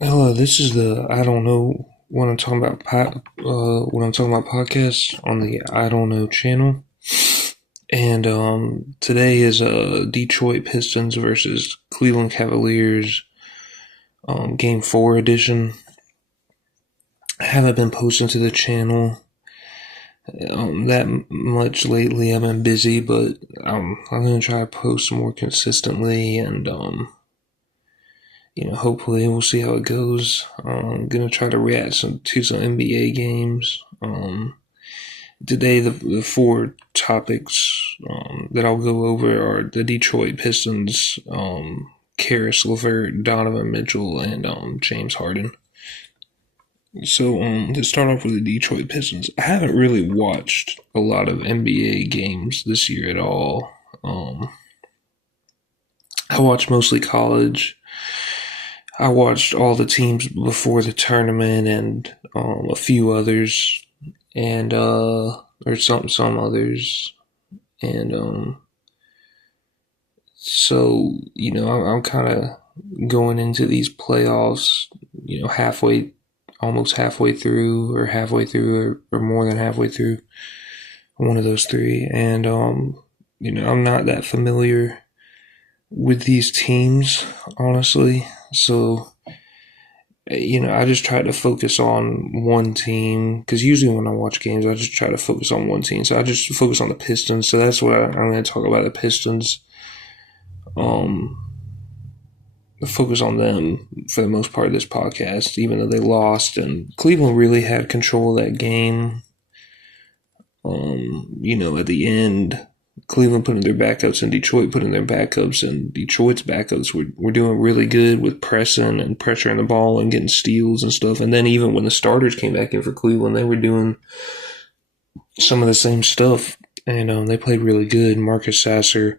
Hello, this is the I don't know what I'm talking about podcast on the I don't know channel, and today is Detroit Pistons versus Cleveland Cavaliers, Game 4 edition. I haven't been posting to the channel that much lately. I've been busy, but I'm gonna try to post more consistently, and hopefully we'll see how it goes. I'm gonna try to react to some NBA games. Today, the four topics that I'll go over are the Detroit Pistons, Caris LeVert, Donovan Mitchell, and James Harden. So to start off with the Detroit Pistons, I haven't really watched a lot of NBA games this year at all. I watched mostly college. I watched all the teams before the tournament and a few others, and or some others, and so I'm kind of going into these playoffs, almost halfway through, or more than halfway through, one of those three, and I'm not that familiar with these teams, honestly. So, I just try to focus on one team, because usually when I watch games, I just try to focus on one team. So I just focus on the Pistons. So that's what I'm going to talk about, the Pistons. Focus on them for the most part of this podcast, even though they lost. And Cleveland really had control of that game. At the end, Cleveland put in their backups and Detroit put in their backups, and Detroit's backups were doing really good with pressing and pressuring the ball and getting steals and stuff. And then even when the starters came back in for Cleveland, they were doing some of the same stuff, and they played really good. Marcus Sasser,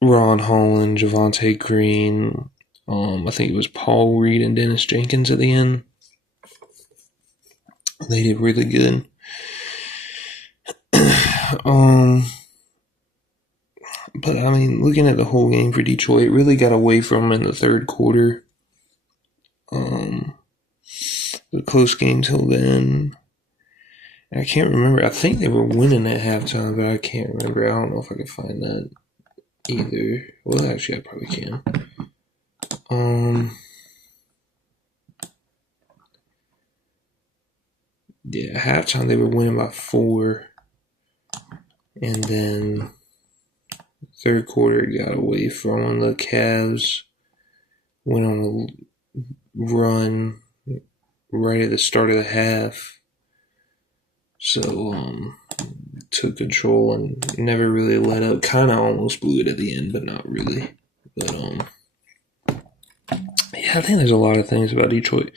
Ron Holland, Javonte Green, I think it was Paul Reed and Dennis Jenkins at the end. They did really good. But, looking at the whole game for Detroit, it really got away from them in the third quarter. The close game till then. I can't remember. I think they were winning at halftime, but I can't remember. I don't know if I can find that either. Well, actually, I probably can. Yeah, halftime they were winning by 4. And then third quarter got away from the Cavs, went on a run right at the start of the half. So took control and never really let up. Kind of almost blew it at the end, but not really. But yeah, I think there's a lot of things about Detroit.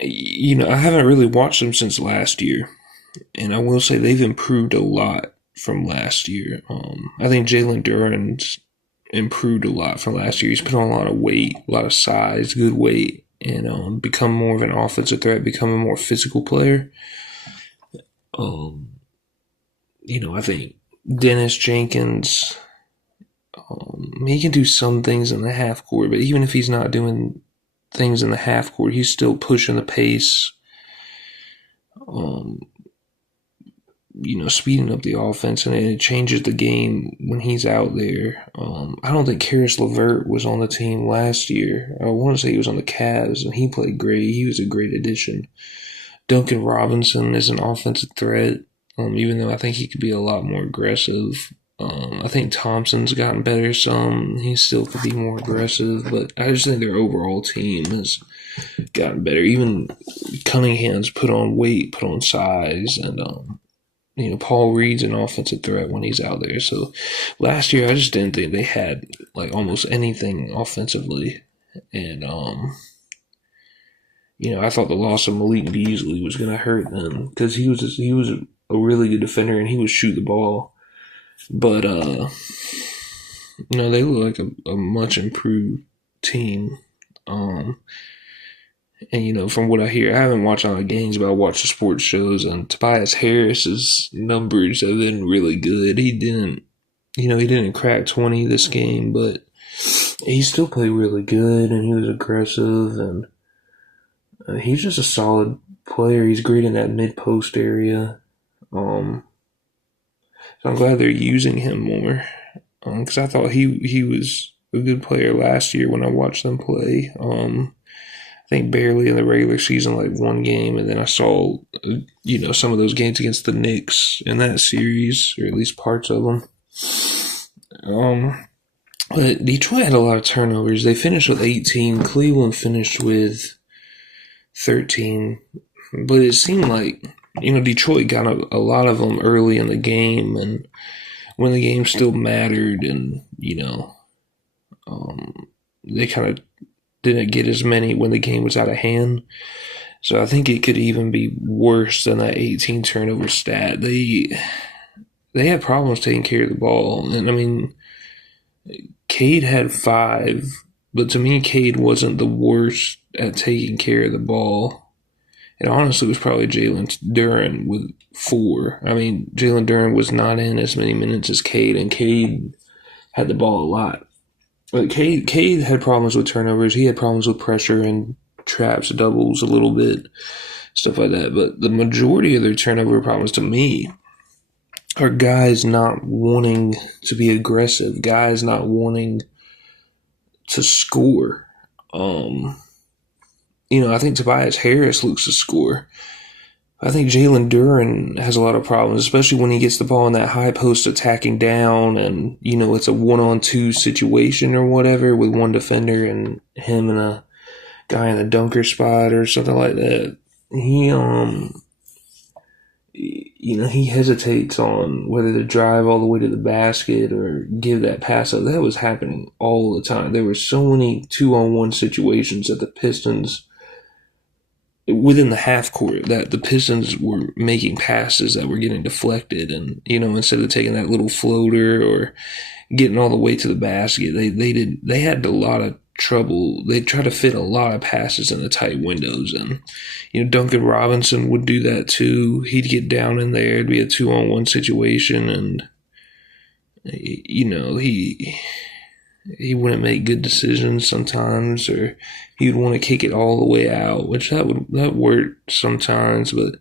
I haven't really watched them since last year, and I will say they've improved a lot from last year. I think Jalen Duren's improved a lot from last year. He's put on a lot of weight, a lot of size, good weight, and become more of an offensive threat, become a more physical player. I think Dennis Jenkins, he can do some things in the half court, but even if he's not doing things in the half court, he's still pushing the pace, speeding up the offense, and it changes the game when he's out there. I don't think Caris LeVert was on the team last year. I want to say he was on the Cavs, and he played great. He was a great addition. Duncan Robinson is an offensive threat, even though I think he could be a lot more aggressive. I think Thompson's gotten better some. He still could be more aggressive, but I just think their overall team has gotten better. Even Cunningham's put on weight, put on size, and Paul Reed's an offensive threat when he's out there. So last year I just didn't think they had like almost anything offensively, and I thought the loss of Malik Beasley was going to hurt them because he was a really good defender and he would shoot the ball. But they look like a much improved team. And from what I hear, I haven't watched all the games, but I watch the sports shows, and Tobias Harris's numbers have been really good. He didn't crack 20 this game, but he still played really good, and he was aggressive, and he's just a solid player. He's great in that mid post area. Um, so I'm glad they're using him more because I thought he was a good player last year when I watched them play. I think barely in the regular season, like one game, and then I saw some of those games against the Knicks in that series, or at least parts of them. But Detroit had a lot of turnovers. They finished with 18. Cleveland finished with 13. But it seemed like Detroit got a lot of them early in the game, and when the game still mattered, and they kind of didn't get as many when the game was out of hand. So I think it could even be worse than that 18 turnover stat. They had problems taking care of the ball, and I mean, Cade had 5, but to me, Cade wasn't the worst at taking care of the ball. It honestly was probably Jalen Duren with 4. I mean, Jalen Duren was not in as many minutes as Cade, and Cade had the ball a lot. But Cade had problems with turnovers. He had problems with pressure and traps, doubles a little bit, stuff like that. But the majority of their turnover problems, to me, are guys not wanting to be aggressive, guys not wanting to score. I think Tobias Harris looks to score. I think Jalen Duren has a lot of problems, especially when he gets the ball in that high post attacking down, and it's a 1-on-2 situation or whatever with one defender and him and a guy in the dunker spot or something like that. He hesitates on whether to drive all the way to the basket or give that pass up. That was happening all the time. There were so many 2-on-1 situations that the Pistons, within the half court, that the Pistons were making passes that were getting deflected, and instead of taking that little floater or getting all the way to the basket, they had a lot of trouble. They tried to fit a lot of passes in the tight windows, and Duncan Robinson would do that too. He'd get down in there, it'd be a 2-on-1 situation, and he wouldn't make good decisions sometimes, or he would want to kick it all the way out, which that worked sometimes. But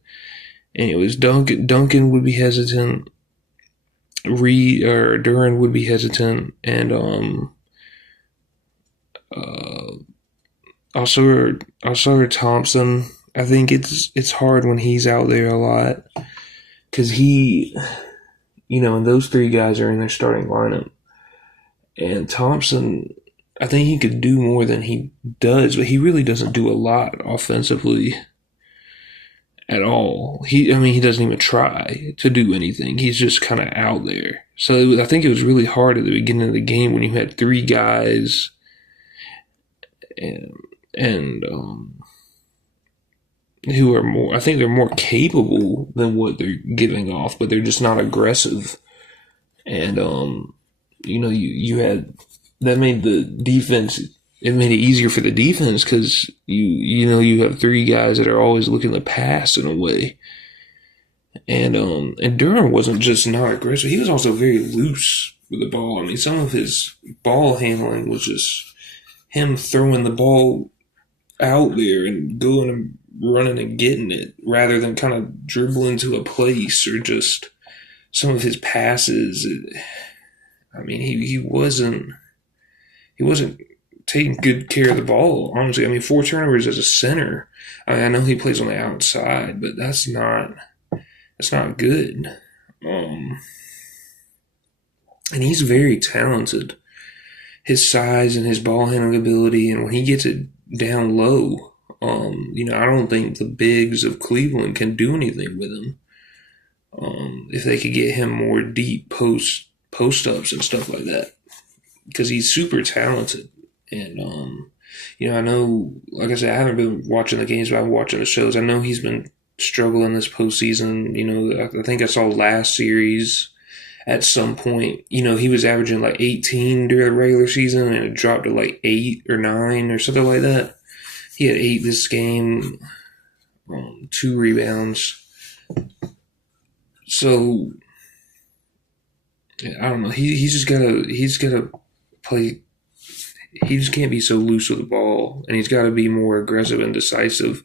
anyways, Duncan would be hesitant, Duren would be hesitant, and also Thompson. I think it's hard when he's out there a lot because and those 3 guys are in their starting lineup. And Thompson, I think he could do more than he does, but he really doesn't do a lot offensively at all. He doesn't even try to do anything. He's just kind of out there. So I think it was really hard at the beginning of the game when you had 3 guys and who are more, I think they're more capable than what they're giving off, but they're just not aggressive. And you had that made the defense. It made it easier for the defense because you have 3 guys that are always looking to pass in a way. And Durham wasn't just not aggressive; he was also very loose with the ball. I mean, some of his ball handling was just him throwing the ball out there and going and running and getting it, rather than kind of dribbling to a place, or just some of his passes. I mean, he wasn't taking good care of the ball, honestly. I mean, 4 turnovers as a center. I know he plays on the outside, but that's not good. And he's very talented. His size and his ball handling ability, and when he gets it down low, I don't think the bigs of Cleveland can do anything with him. If they could get him more deep post ups and stuff like that, because he's super talented. And I know, like I said, I haven't been watching the games, but I'm watching the shows. I know he's been struggling this postseason. I think I saw last series at some point. He was averaging like 18 during the regular season, and it dropped to like 8 or 9 or something like that. He had 8 this game, 2 rebounds. So I don't know. He's gotta play. he just can't be so loose with the ball, and he's got to be more aggressive and decisive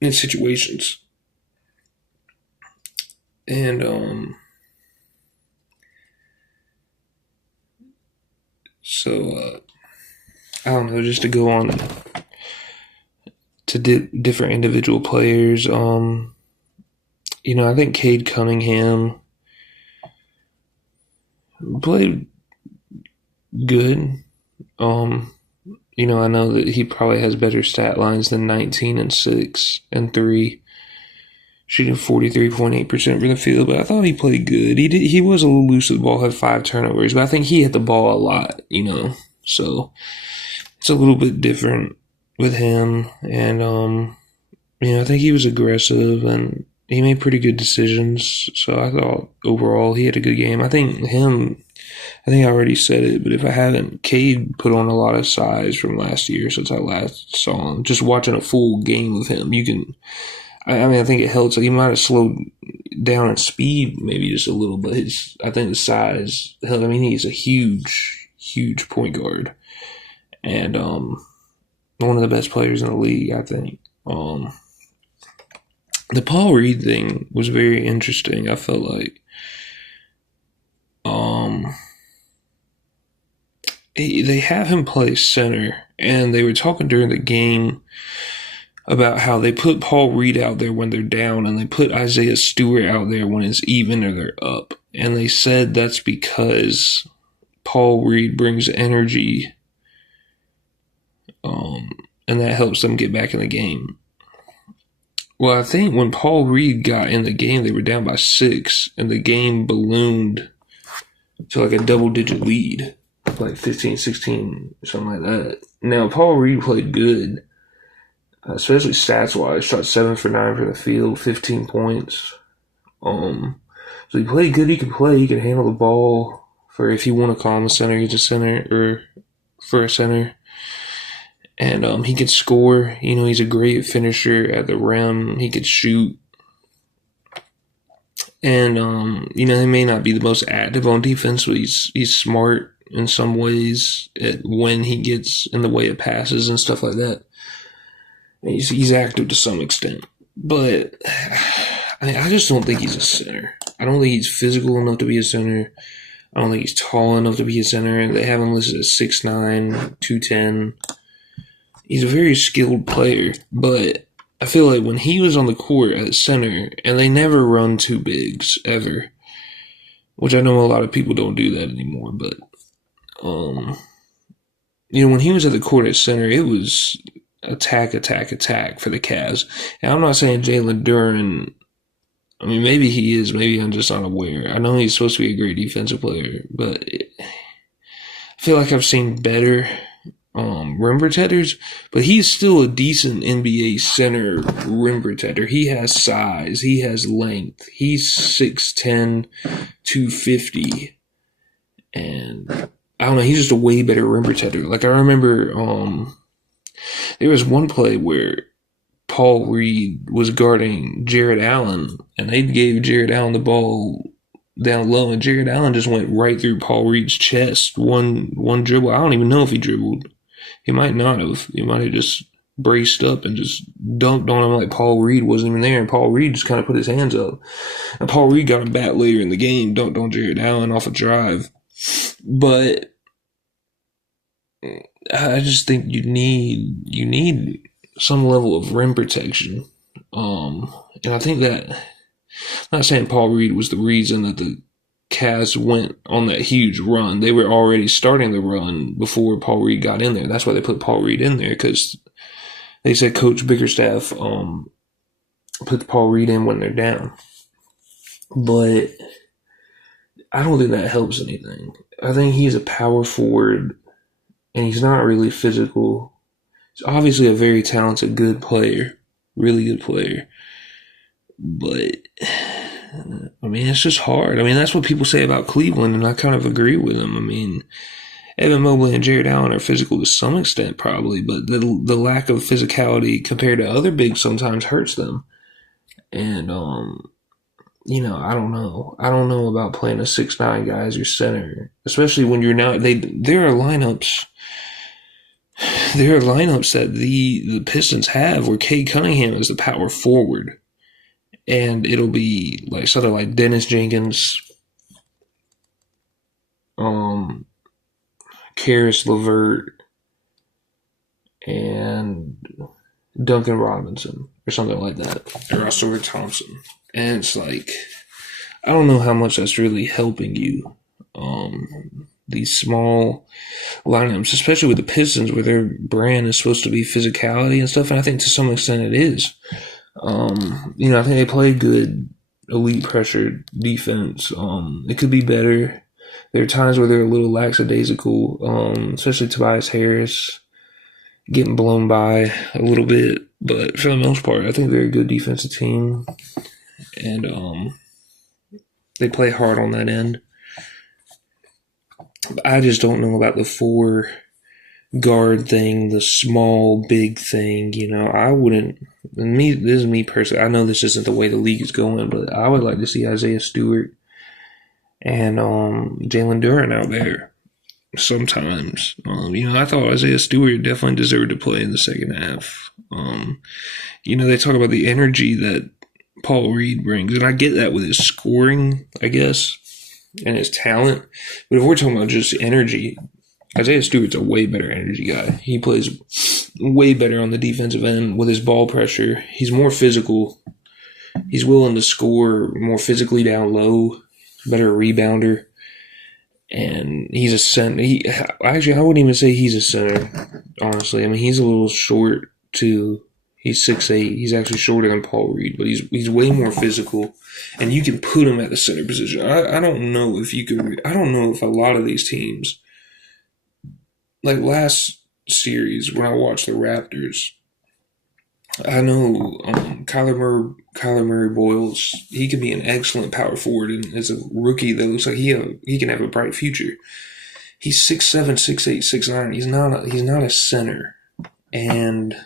in situations. And I don't know, just to go on to different individual players. I think Cade Cunningham played good. I know that he probably has better stat lines than 19 and 6 and 3, shooting 43.8% from the field. But I thought he played good. He was a little loose with the ball, had 5 turnovers, but I think he hit the ball a lot. So it's a little bit different with him. And I think he was aggressive and he made pretty good decisions. So I thought overall he had a good game. I think I already said it, but if I haven't, Cade put on a lot of size from last year since I last saw him. Just watching a full game of him, I think it helps. He might have slowed down in speed maybe just a little, but I think the size, he's a huge, huge point guard. And one of the best players in the league, I think. The Paul Reed thing was very interesting, I felt like. They have him play center, and they were talking during the game about how they put Paul Reed out there when they're down, and they put Isaiah Stewart out there when it's even or they're up. And they said that's because Paul Reed brings energy, and that helps them get back in the game. Well, I think when Paul Reed got in the game, they were down by 6, and the game ballooned to like a double-digit lead, like 15, 16, something like that. Now, Paul Reed played good, especially stats-wise. Shot 7 for 9 from the field, 15 points. So he played good. He could play. He could handle the ball. For if you want to call him a center, he's a center, or for a center. And he could score. He's a great finisher at the rim. He could shoot. And, he may not be the most active on defense, but he's smart in some ways when he gets in the way of passes and stuff like that. He's active to some extent. But, I just don't think he's a center. I don't think he's physical enough to be a center. I don't think he's tall enough to be a center. And they have him listed as 6'9", 210. He's a very skilled player, but I feel like when he was on the court at center, and they never run two bigs, ever, which I know a lot of people don't do that anymore, but, when he was at the court at center, it was attack for the Cavs. And I'm not saying Jalen Duren, maybe he is, maybe I'm just unaware. I know he's supposed to be a great defensive player, but I feel like I've seen better rim protectors, but he's still a decent NBA center rim protector. He has size, he has length, he's 6'10", 250, and I don't know, he's just a way better rim protector. Like, I remember there was one play where Paul Reed was guarding Jared Allen, and they gave Jared Allen the ball down low, and Jared Allen just went right through Paul Reed's chest, one dribble. I don't even know if he dribbled. He might not have. He might have just braced up and just dunked on him like Paul Reed wasn't even there, and Paul Reed just kind of put his hands up. And Paul Reed got him back later in the game, dunked on Jared Allen off a drive. But I just think you need some level of rim protection. And I think that, I'm not saying Paul Reed was the reason that the Cavs went on that huge run. They were already starting the run before Paul Reed got in there. That's why they put Paul Reed in there, because they said Coach Bickerstaff put Paul Reed in when they're down. But I don't think that helps anything. I think he's a power forward, and he's not really physical. He's obviously a very talented, good player, really good player. But it's just hard. That's what people say about Cleveland, and I kind of agree with them. Evan Mobley and Jared Allen are physical to some extent, probably, but the lack of physicality compared to other bigs sometimes hurts them. And I don't know. I don't know about playing a 6'9" guy as your center, especially when you're now. There are lineups. There are lineups that the Pistons have where Cade Cunningham is the power forward, and it'll be like something like Dennis Jenkins, um, Caris LeVert, and Duncan Robinson or something like that, or Stuart Thompson. And it's like, I don't know how much that's really helping you. These small lineups, especially with the Pistons, where their brand is supposed to be physicality and stuff, and I think to some extent it is. I think they play good elite pressure defense. It could be better. There are times where they're a little lackadaisical, especially Tobias Harris getting blown by a little bit. But for the most part, I think they're a good defensive team, and they play hard on that end. I just don't know about the four guard thing, the small big thing. I wouldn't. This is me personally. I know this isn't the way the league is going, but I would like to see Isaiah Stewart and Jalen Duren out there sometimes. I thought Isaiah Stewart definitely deserved to play in the second half. They talk about the energy that Paul Reed brings, and I get that with his scoring, I guess, and his talent. But if we're talking about just energy, Isaiah Stewart's a way better energy guy. He plays way better on the defensive end with his ball pressure. He's more physical. He's willing to score more physically down low, better rebounder. And he's a center. Actually, I wouldn't even say he's a center, honestly. I mean, he's a little short, too. He's 6'8". He's actually shorter than Paul Reed, but he's way more physical. And you can put him at the center position. I don't know if you could. I don't know if a lot of these teams, like last series when I watched the Raptors, I know Kyler Murray Boyles. He could be an excellent power forward, and as a rookie, that looks like he can have a bright future. He's 6'7", 6'8", 6'9". He's not a center, and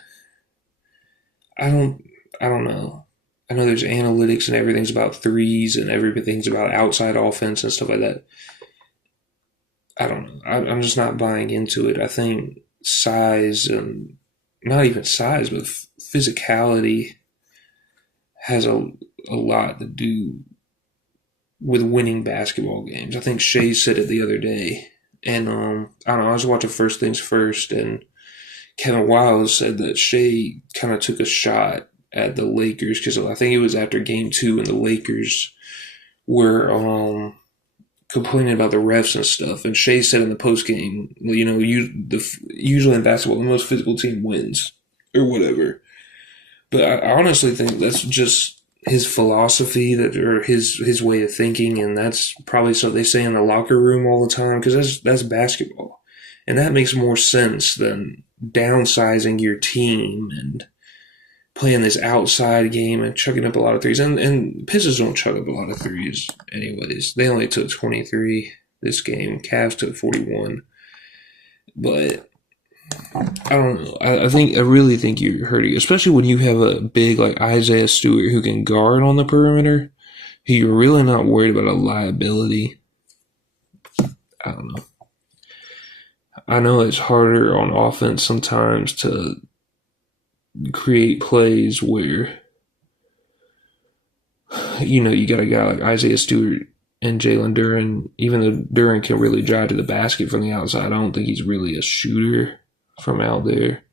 I don't know. I know there's analytics and everything's about threes and everything's about outside offense and stuff like that. I don't know. I'm just not buying into it. I think size, and not even size, but physicality has a lot to do with winning basketball games. I think Shea said it the other day, and I don't know. I was watching First Things First, and Kevin Wiles said that Shea kind of took a shot at the Lakers because I think it was after Game 2, and the Lakers were complaining about the refs and stuff. And Shea said in the post game, usually in basketball, the most physical team wins or whatever. But I honestly think that's just his philosophy, or his way of thinking, and that's probably something they say in the locker room all the time, because that's basketball, and that makes more sense than downsizing your team and playing this outside game and chucking up a lot of threes. And Pistons don't chuck up a lot of threes anyways. They only took 23 this game. Cavs took 41. But I don't know. I really think you're hurting, especially when you have a big like Isaiah Stewart who can guard on the perimeter, who you're really not worried about a liability. I don't know. I know it's harder on offense sometimes to create plays where, you got a guy like Isaiah Stewart and Jalen Duren. Even though Duren can really drive to the basket from the outside, I don't think he's really a shooter from out there.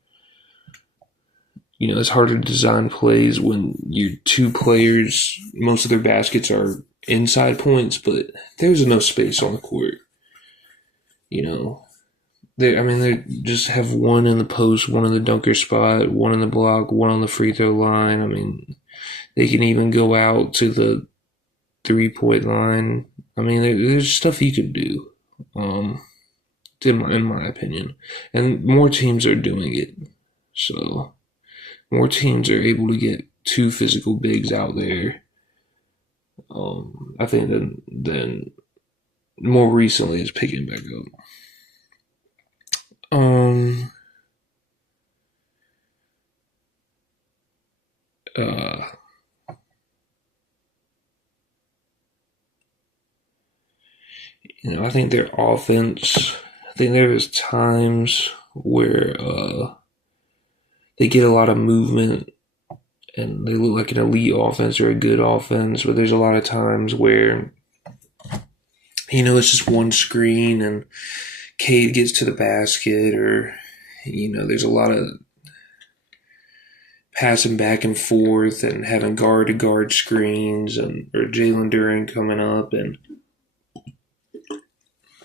It's harder to design plays when your two players, most of their baskets are inside points, but there's enough space on the court. They just have one in the post, one in the dunker spot, one in the block, one on the free throw line. I mean, they can even go out to the 3-point line. I mean, there's stuff you could do, in my opinion. And more teams are doing it. So, more teams are able to get two physical bigs out there. I think then more recently it's picking back up. I think their offense. I think there's times where they get a lot of movement and they look like an elite offense or a good offense, but there's a lot of times where it's just one screen and Cade gets to the basket, or there's a lot of passing back and forth and having guard to guard screens, or Jalen Duren coming up, and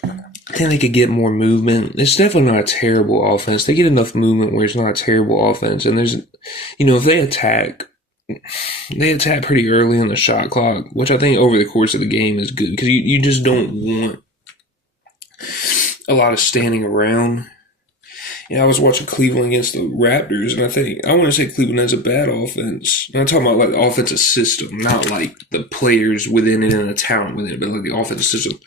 I think they could get more movement. It's definitely not a terrible offense. They get enough movement where it's not a terrible offense, and there's if they attack pretty early on the shot clock, which I think over the course of the game is good, because you just don't want a lot of standing around. I was watching Cleveland against the Raptors, and I want to say Cleveland has a bad offense. And I'm talking about like the offensive system, not like the players within it and the talent within it, but like the offensive system.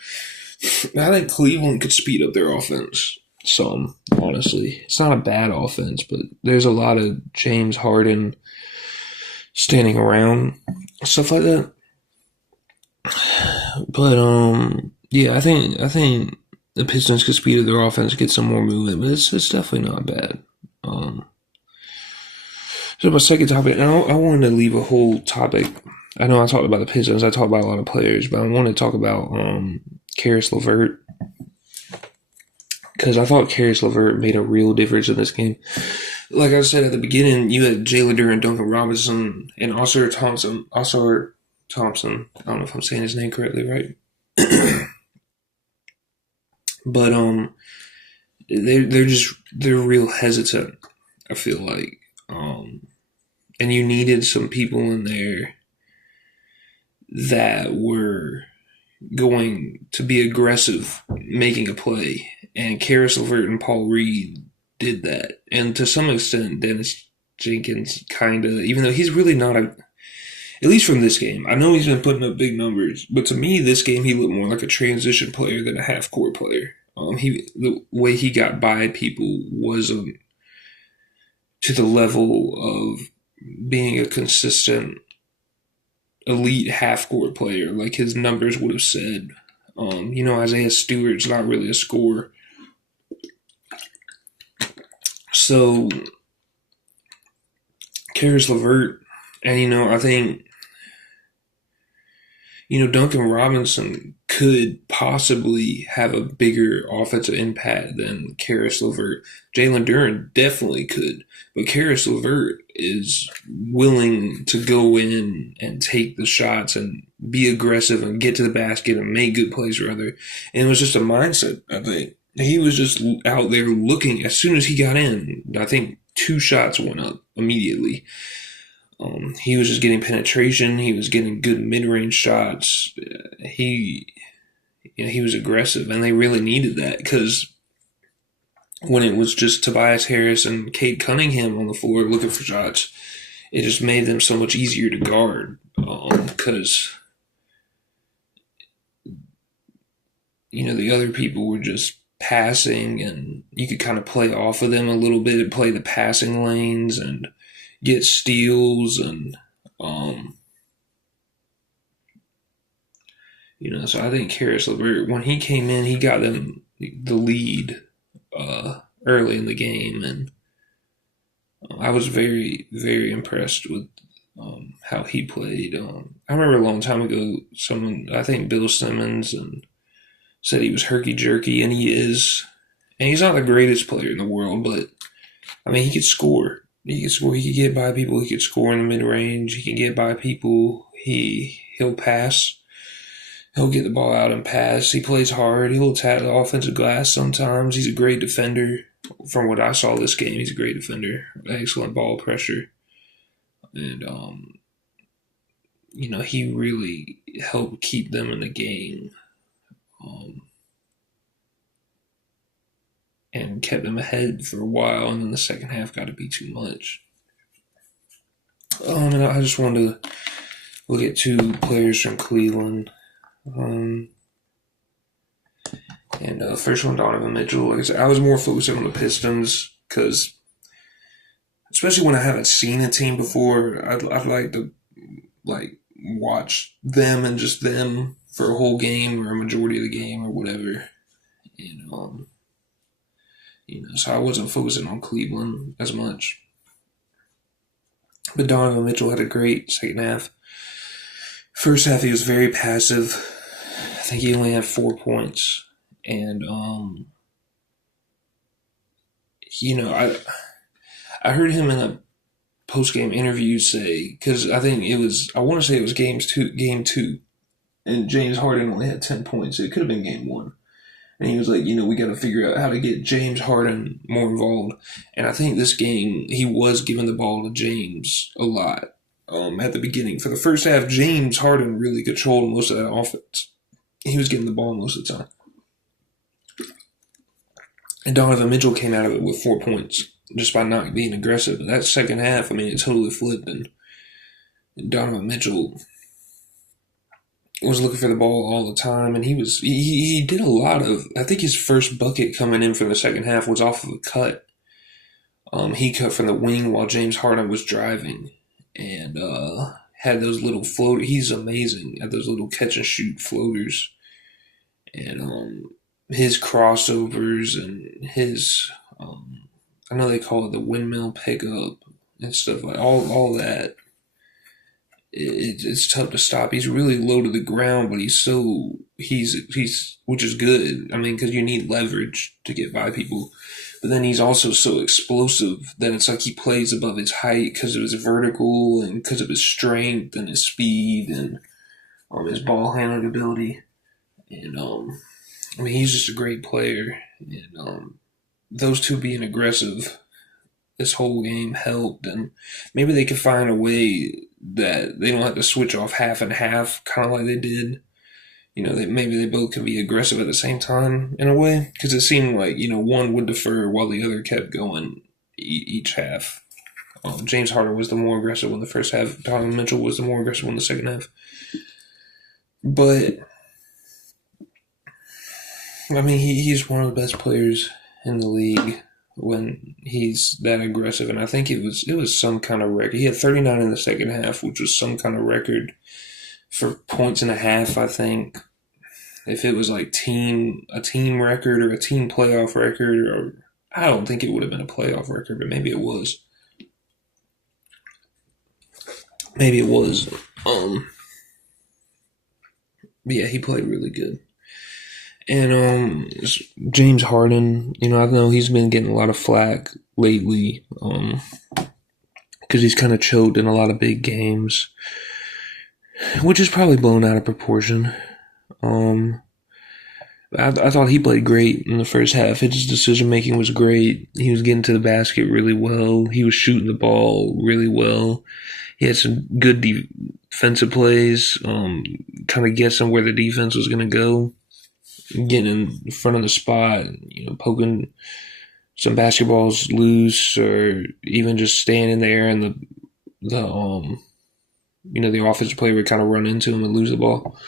I think Cleveland could speed up their offense some, honestly. It's not a bad offense, but there's a lot of James Harden standing around, stuff like that. But yeah, I think the Pistons could speed up their offense, get some more movement, but it's definitely not bad. So my second topic, and I wanted to leave a whole topic. I know I talked about the Pistons, I talked about a lot of players, but I want to talk about Caris LeVert, because I thought Caris LeVert made a real difference in this game. Like I said at the beginning, you had Jalen Duren, Duncan Robinson, and Oscar Thompson. I don't know if I'm saying his name correctly, right? But they're real hesitant, I feel like. And you needed some people in there that were going to be aggressive making a play. And Caris LeVert and Paul Reed did that. And to some extent, Dennis Jenkins kind of, even though he's really not at least from this game, I know he's been putting up big numbers, but to me, this game, he looked more like a transition player than a half-court player. The way he got by people wasn't to the level of being a consistent elite half-court player, like his numbers would have said. Isaiah Stewart's not really a scorer. So, Caris LeVert, and I think Duncan Robinson could possibly have a bigger offensive impact than Caris LeVert. Jalen Duren definitely could, but Caris LeVert is willing to go in and take the shots and be aggressive and get to the basket and make good plays, rather. And it was just a mindset, I think. He was just out there looking. As soon as he got in, I think 2 shots went up immediately. He was just getting penetration. He was getting good mid-range shots. He was aggressive, and they really needed that, because when it was just Tobias Harris and Cade Cunningham on the floor looking for shots, it just made them so much easier to guard, because the other people were just passing, and you could kind of play off of them a little bit and play the passing lanes and get steals, and so I think Caris LeVert, when he came in, he got them the lead early in the game, and I was very, very impressed with how he played. I remember a long time ago, I think Bill Simmons, said he was herky-jerky, and he is. And he's not the greatest player in the world, but, he could score. He could get by people. He could score in the mid-range. He can get by people. He'll pass. He'll get the ball out and pass. He plays hard. He'll attack the offensive glass sometimes. He's a great defender. From what I saw this game, he's a great defender. Excellent ball pressure. And, he really helped keep them in the game. And kept them ahead for a while, and then the second half got to be too much. And I just wanted to look at 2 players from Cleveland. First one, Donovan Mitchell. Like I said, I was more focusing on the Pistons, because especially when I haven't seen a team before, I'd like to watch them and just them for a whole game or a majority of the game or whatever. And so I wasn't focusing on Cleveland as much. But Donovan Mitchell had a great second half. First half, he was very passive. I think he only had 4 points. And, I heard him in a post-game interview say, because I want to say it was game two, and James Harden only had 10 points. It could have been game one. And he was like, we got to figure out how to get James Harden more involved. And I think this game, he was giving the ball to James a lot at the beginning. For the first half, James Harden really controlled most of that offense. He was getting the ball most of the time. And Donovan Mitchell came out of it with 4 points just by not being aggressive. But that second half, it totally flipped. And Donovan Mitchell was looking for the ball all the time, and he did a lot of. I think his first bucket coming in for the second half was off of a cut. He cut from the wing while James Harden was driving, and had those little floaters. He's amazing at those little catch and shoot floaters, and his crossovers and his I know they call it the windmill pickup and stuff like all that. It's tough to stop. He's really low to the ground, but he's which is good. Because you need leverage to get by people. But then he's also so explosive that it's like he plays above his height because of his vertical and because of his strength and his speed and his ball handling ability. And he's just a great player. And those two being aggressive this whole game helped, and maybe they could find a way that they don't have to switch off half and half, kind of like they did. Maybe they both could be aggressive at the same time in a way, because it seemed like one would defer while the other kept going each half. James Harden was the more aggressive in the first half. Donovan Mitchell was the more aggressive in the second half. But he's one of the best players in the league when he's that aggressive, and I think it was some kind of record. He had 39 in the second half, which was some kind of record for points and a half, I think. If it was like a team record or a team playoff record, or I don't think it would have been a playoff record, but maybe it was. Maybe it was. Yeah, he played really good. And James Harden, I know he's been getting a lot of flack lately because he's kind of choked in a lot of big games, which is probably blown out of proportion. I thought he played great in the first half. His decision-making was great. He was getting to the basket really well. He was shooting the ball really well. He had some good defensive plays, kind of guessing where the defense was going to go. Getting in front of the spot, poking some basketballs loose, or even just standing there and the offensive player would kind of run into him and lose the ball.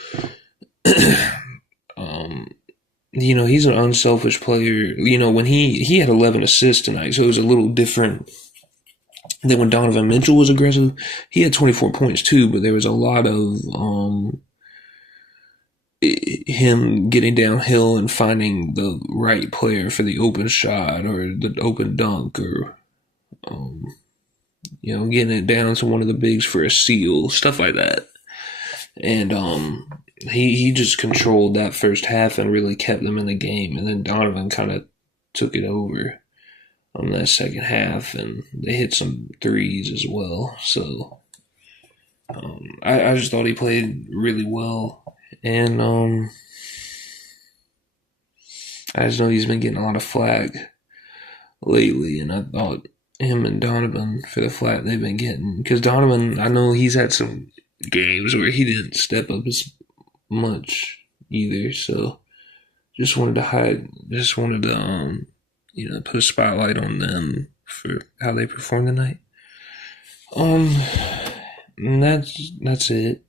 He's an unselfish player. When he had 11 assists tonight, so it was a little different than when Donovan Mitchell was aggressive. He had 24 points too, but there was a lot of him getting downhill and finding the right player for the open shot or the open dunk, or getting it down to one of the bigs for a steal, stuff like that. And he just controlled that first half and really kept them in the game. And then Donovan kind of took it over on that second half, and they hit some threes as well. So I just thought he played really well. And I just know he's been getting a lot of flack lately, and I thought him and Donovan, for the flack they've been getting, because Donovan, I know he's had some games where he didn't step up as much either, so just wanted to put a spotlight on them for how they performed tonight. And that's it.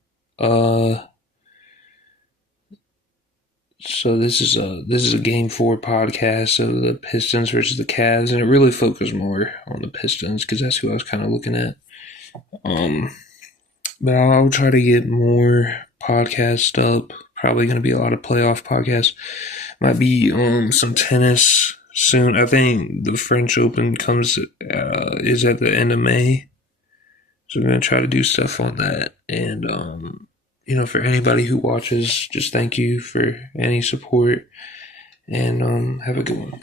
So this is a Game 4 podcast of the Pistons versus the Cavs, and it really focused more on the Pistons because that's who I was kind of looking at. But I'll try to get more podcasts up Probably going to be a lot of playoff podcasts. Might be some tennis soon. I think the French Open comes is at the end of May, so we're going to try to do stuff on that. And for anybody who watches, just thank you for any support, and have a good one.